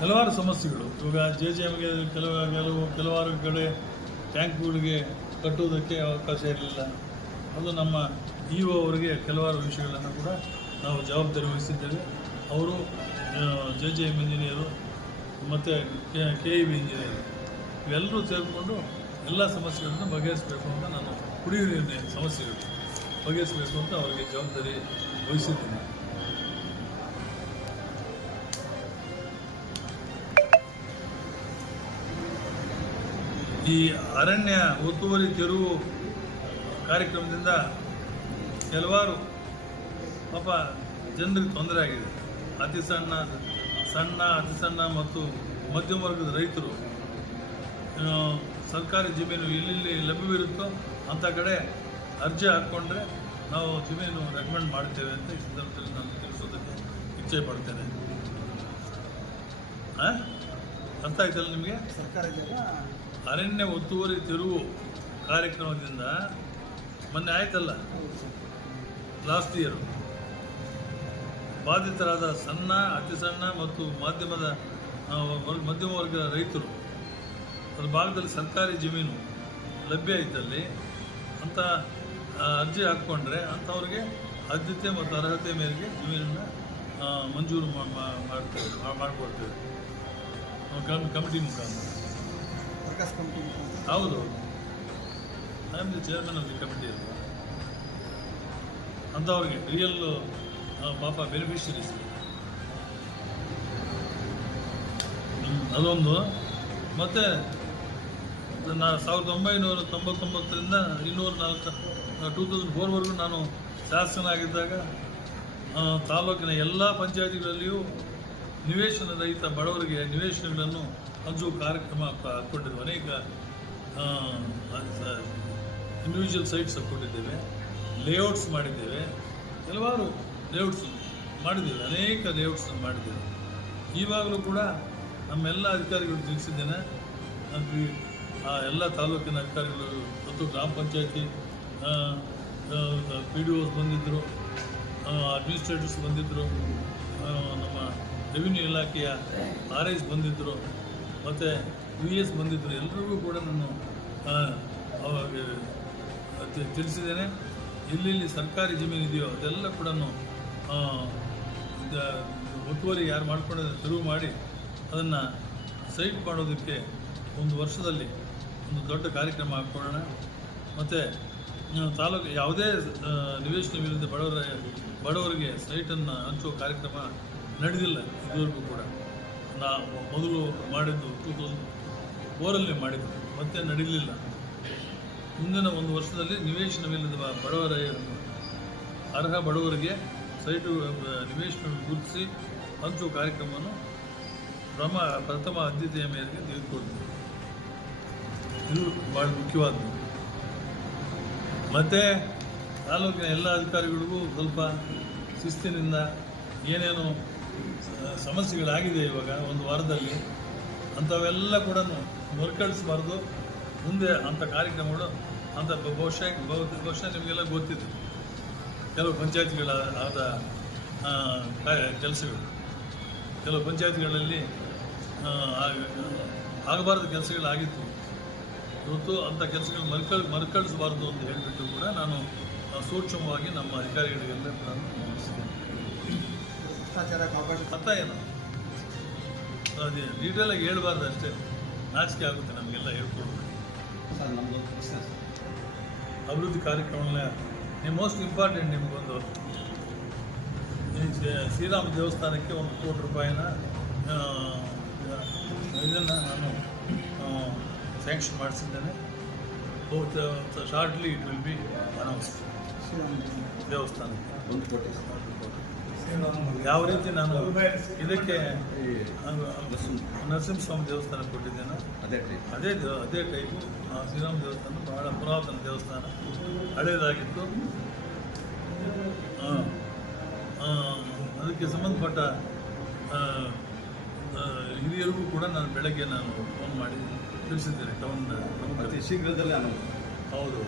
ಹಲವಾರು ಸಮಸ್ಯೆಗಳು. ಇವಾಗ JJMಗೆ ಕೆಲವಾರು ಕಡೆ ಟ್ಯಾಂಕ್ಗಳಿಗೆ ಕಟ್ಟುವುದಕ್ಕೆ ಅವಕಾಶ ಇರಲಿಲ್ಲ. ಅದು ನಮ್ಮ EO ಅವರಿಗೆ ಕೆಲವಾರು ವಿಷಯಗಳನ್ನು ಕೂಡ ನಾವು ಜವಾಬ್ದಾರಿ ವಹಿಸಿದ್ದೇವೆ. ಅವರು JJM ಇಂಜಿನಿಯರು ಮತ್ತು KEB ಇಂಜಿನಿಯರು ಇವೆಲ್ಲರೂ ಸೇರಿಕೊಂಡು ಎಲ್ಲ ಸಮಸ್ಯೆಗಳನ್ನು ಬಗೆಹರಿಸಬೇಕು ಅಂತ ನಾನು ಕುಡಿಯುವ ನೀರಿನ ಸಮಸ್ಯೆಗಳು ಬಗೆಹರಿಸಬೇಕು ಅಂತ ಅವರಿಗೆ ಜವಾಬ್ದಾರಿ ವಹಿಸಿದ್ದೇನೆ. ಈ ಅರಣ್ಯ ಒತ್ತುವರಿ ತೆರವು ಕಾರ್ಯಕ್ರಮದಿಂದ ಕೆಲವಾರು ಪಾಪ ಜನರಿಗೆ ತೊಂದರೆ ಆಗಿದೆ. ಅತಿ ಸಣ್ಣ ಮತ್ತು ಮಧ್ಯಮ ವರ್ಗದ ರೈತರು ಸರ್ಕಾರಿ ಜಮೀನು ಎಲ್ಲೆಲ್ಲಿ ಲಭ್ಯವಿರುತ್ತೋ ಅಂಥ ಕಡೆ ಅರ್ಜಿ ಹಾಕ್ಕೊಂಡ್ರೆ ನಾವು ಜಮೀನು ರೆಕಮೆಂಡ್ ಮಾಡ್ತೇವೆ ಅಂತ ಈ ಸಂದರ್ಭದಲ್ಲಿ ನಾನು ತಿಳಿಸೋದಕ್ಕೆ ಇಚ್ಛೆ ಪಡ್ತೇನೆ. ಅರ್ಥ ಆಯ್ತಲ್ಲ ನಿಮಗೆ? ಅರಣ್ಯ ಒತ್ತುವರಿ ತೆರವು ಕಾರ್ಯಕ್ರಮದಿಂದ ಮೊನ್ನೆ ಆಯ್ತಲ್ಲ, ಲಾಸ್ಟ್ ಇಯರ್ ಬಾಧಿತರಾದ ಸಣ್ಣ, ಅತಿ ಸಣ್ಣ ಮತ್ತು ಮಧ್ಯಮ ವರ್ಗದ ರೈತರು ಅದ್ರ ಭಾಗದಲ್ಲಿ ಸರ್ಕಾರಿ ಜಮೀನು ಲಭ್ಯ ಇದ್ದಲ್ಲಿ ಅಂತ ಅರ್ಜಿ ಹಾಕ್ಕೊಂಡ್ರೆ ಅಂಥವ್ರಿಗೆ ಆದ್ಯತೆ ಮತ್ತು ಅರ್ಹತೆ ಮೇರೆಗೆ ಜಮೀನನ್ನು ಮಂಜೂರು ಮಾಡಿಕೊಡ್ತೇವೆ ಕಮಿಟಿ ಮುಖಾಂತರ. ಹೌದು, I am the chairman of the committee ಅಲ್ವಾ. ಅಂಥವ್ರಿಗೆ ರಿಯಲ್ ಪಾಪ ಬೆನಿಫಿಷರೀಸ್ ಅದೊಂದು. ಮತ್ತು 1999ರಿಂದ 2004ವರೆಗೂ ನಾನು ಶಾಸಕನಾಗಿದ್ದಾಗ ತಾಲೂಕಿನ ಎಲ್ಲ ಪಂಚಾಯತಿಗಳಲ್ಲಿಯೂ ನಿವೇಶನ ರಹಿತ ಬಡವರಿಗೆ ನಿವೇಶನಗಳನ್ನು ಹಂಚುವ ಕಾರ್ಯಕ್ರಮ ಹಾಕ್ಕೊಂಡಿದ್ದೇವೆ. ಅನೇಕ ಇಂಡಿವಿಜುವಲ್ ಸೈಟ್ಸ್ ಹಾಕ್ಕೊಂಡಿದ್ದೇವೆ, ಲೇಔಟ್ಸ್ ಮಾಡಿದ್ದೇವೆ, ಕೆಲವಾರು ಲೇಔಟ್ಸ್ ಮಾಡಿದ್ದೇವೆ, ಅನೇಕ ಲೇಔಟ್ಸ್ ಮಾಡಿದ್ದೇವೆ. ಈವಾಗಲೂ ಕೂಡ ನಮ್ಮೆಲ್ಲ ಅಧಿಕಾರಿಗಳು ತಿಳಿಸಿದ್ದೇನೆ. ಎಲ್ಲ ತಾಲೂಕಿನ ಅಧಿಕಾರಿಗಳು ಮತ್ತು ಗ್ರಾಮ ಪಂಚಾಯತಿ PDOs ಬಂದಿದ್ದರು, ಅಡ್ಮಿನಿಸ್ಟ್ರೇಟರ್ಸ್ ಬಂದಿದ್ದರು, ನಮ್ಮ ರೆವಿನ್ಯೂ ಇಲಾಖೆಯ RIs ಬಂದಿದ್ದರು, ಮತ್ತು VS ಬಂದಿದ್ದರು. ಎಲ್ಲರಿಗೂ ಕೂಡ ನಾನು ತಿಳಿಸಿದ್ದೇನೆ. ಎಲ್ಲೆಲ್ಲಿ ಸರ್ಕಾರಿ ಜಮೀನು ಇದೆಯೋ ಅದೆಲ್ಲ ಕೂಡ ಒತ್ತುವರಿ ಯಾರು ಮಾಡ್ಕೊಂಡಿದ್ದಾರೆ ಶುರು ಮಾಡಿ ಅದನ್ನು ಸೈಟ್ ಮಾಡೋದಕ್ಕೆ ಒಂದು ವರ್ಷದಲ್ಲಿ ಒಂದು ದೊಡ್ಡ ಕಾರ್ಯಕ್ರಮ ಹಾಕ್ಕೊಳ್ಳೋಣ. ಮತ್ತು ತಾಲೂಕು ಯಾವುದೇ ನಿವೇಶನವಿಲ್ಲದೆ ಬಡವರಿಗೆ ಸೈಟನ್ನು ಹಂಚುವ ಕಾರ್ಯಕ್ರಮ ನಡೆದಿಲ್ಲ ಇದುವರೆಗೂ ಕೂಡ. ಮೊದಲು ಮಾಡಿದ್ದು 2004ರಲ್ಲಿ ಮಾಡಿದ್ದು, ಮತ್ತೆ ನಡೆಯಲಿಲ್ಲ. ಮುಂದಿನ ಒಂದು ವರ್ಷದಲ್ಲಿ ನಿವೇಶನವಿಲ್ಲದ ಅರ್ಹ ಬಡವರಿಗೆ ಸೈಟು ನಿವೇಶನ ಗುರುತಿಸಿ ಹಂಚುವ ಕಾರ್ಯಕ್ರಮವನ್ನು ಪ್ರಥಮ ಆದ್ಯತೆಯ ಮೇರೆಗೆ ತೆಗೆದುಕೊಳ್ತೀವಿ. ಇದು ಭಾಳ ಮುಖ್ಯವಾದ್ದು. ಮತ್ತು ತಾಲೂಕಿನ ಎಲ್ಲ ಅಧಿಕಾರಿಗಳಿಗೂ ಸ್ವಲ್ಪ ಶಿಸ್ತಿನಿಂದ ಏನೇನು ಸಮಸ್ಯೆಗಳಾಗಿದೆ ಇವಾಗ ಒಂದು ವಾರದಲ್ಲಿ ಅಂಥವೆಲ್ಲ ಕೂಡ ಮರುಕಳಿಸಬಾರ್ದು. ಮುಂದೆ ಅಂಥ ಕಾರ್ಯಕ್ರಮಗಳು ಅಂತ ಬಹುಶಃ ನಿಮಗೆಲ್ಲ ಗೊತ್ತಿದೆ. ಕೆಲವು ಪಂಚಾಯತಿಗಳ ಆದ ಕೆಲಸಗಳು, ಕೆಲವು ಪಂಚಾಯತಿಗಳಲ್ಲಿ ಆಗಬಾರ್ದ ಕೆಲಸಗಳಾಗಿತ್ತು. ಇವತ್ತು ಅಂಥ ಕೆಲಸಗಳು ಮರುಕಳಿಸಬಾರ್ದು ಅಂತ ಹೇಳಿಬಿಟ್ಟು ಕೂಡ ನಾನು ಸೂಕ್ಷ್ಮವಾಗಿ ನಮ್ಮ ಅಧಿಕಾರಿಗಳಿಗೆಲ್ಲ ಕೂಡ ತಿಳಿಸಿದ್ದೇನೆ. ಅರ್ಥ ಏನು ಅದೇ ಡೀಟೇಲಾಗಿ ಹೇಳ್ಬಾರ್ದು ಅಷ್ಟೇ, ನಾಚಿಕೆ ಆಗುತ್ತೆ ನಮಗೆಲ್ಲ ಹೇಳ್ಕೊಡ್ಬೇಕು. ಅಭಿವೃದ್ಧಿ ಕಾರ್ಯಕ್ರಮಗಳನ್ನ ಮೋಸ್ಟ್ ಇಂಪಾರ್ಟೆಂಟ್ ನಿಮಗೊಂದು ಶ್ರೀರಾಮ ದೇವಸ್ಥಾನಕ್ಕೆ 1 ಕೋಟಿ ರೂಪಾಯಿನ ಇದನ್ನು ನಾನು ಸ್ಯಾಂಕ್ಷನ್ ಮಾಡಿಸಿದ್ದೇನೆ. Shortly it will be announced. ದೇವಸ್ಥಾನಕ್ಕೆ 1 ಕೋಟಿ ಯಾವ ರೀತಿ ನಾನು ಇದಕ್ಕೆ ನರಸಿಂಹಸ್ವಾಮಿ ದೇವಸ್ಥಾನ ಕೊಟ್ಟಿದ್ದೇನೆ, ಅದೇ ಟೈಪು ಶ್ರೀರಾಮ ದೇವಸ್ಥಾನ ಬಹಳ ಪುರಾತನ ದೇವಸ್ಥಾನ, ಹಳೇದಾಗಿತ್ತು. ಅದಕ್ಕೆ ಸಂಬಂಧಪಟ್ಟ ಹಿರಿಯರಿಗೂ ಕೂಡ ನಾನು ಬೆಳಗ್ಗೆ ಫೋನ್ ಮಾಡಿ ತಿಳಿಸಿದ್ದೇನೆ. ಟೌನ್ ಅತಿ ಶೀಘ್ರದಲ್ಲೇ ಹೌದು.